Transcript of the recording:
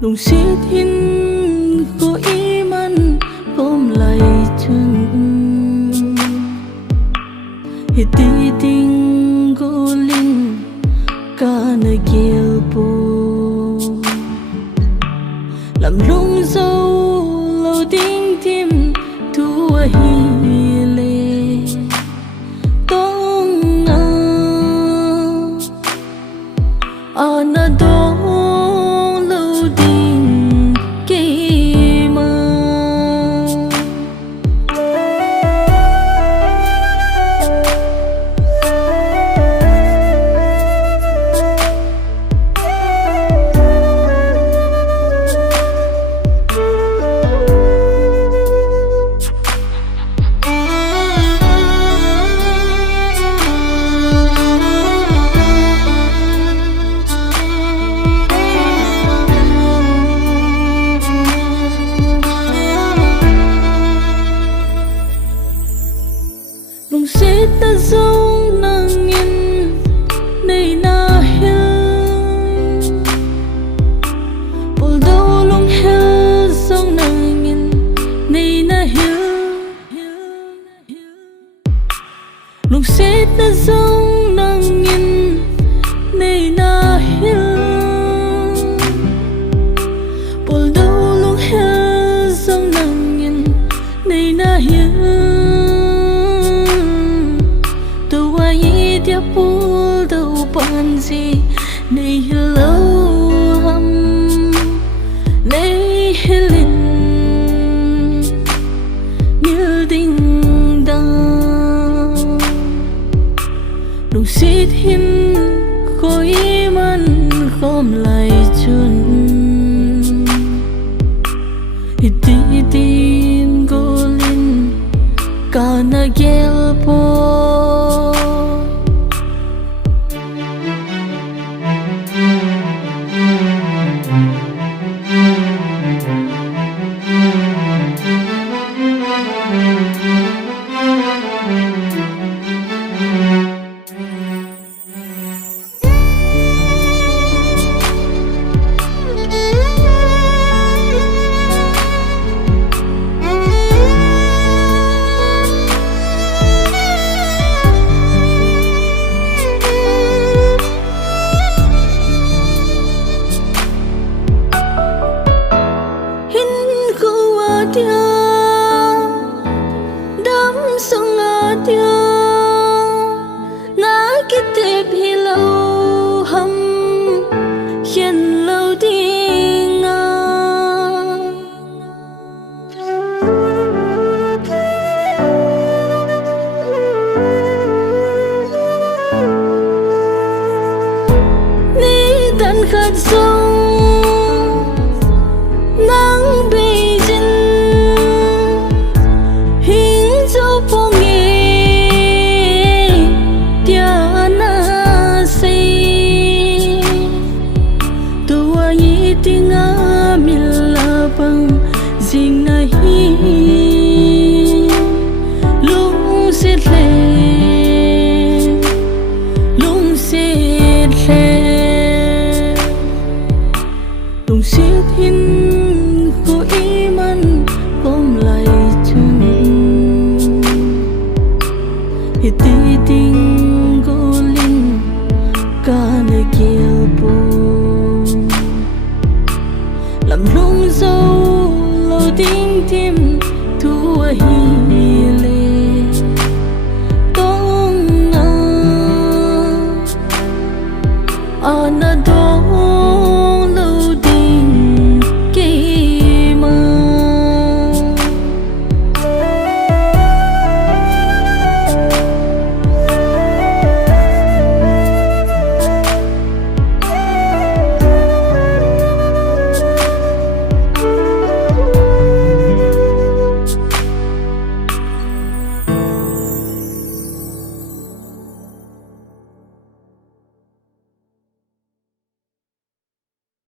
Lùng xiết hin có ý man ôm lại chân hi ti ting go linh ca na kiel po làm lung dâu lâu tiếng tim thua hi lệ tông na đó lâu tiếng kỳ mà lùng xiết ta giống nàng nhìn này na hill bồ đâu lùng hill giống nàng nhìn này na hill lùng xiết ta giống nàng nhìn này na hill bồ đâu lùng hill giống nàng nhìn này na hill dia pul đâu ban gì này lâu hầm này linh như đinh đăng lùng xiết hin khối man khom lại chân hi ti tin go linh ca na gel po khát sông nắng bị dính hình dấu phong nghề tia na say tua yi tinga mila bang zing na hi lung sit le lung sit le lùng xiết hin có ý man ôm lại chân hi ti ting go linh ca na kiel po làm lung dâu lâu tiếng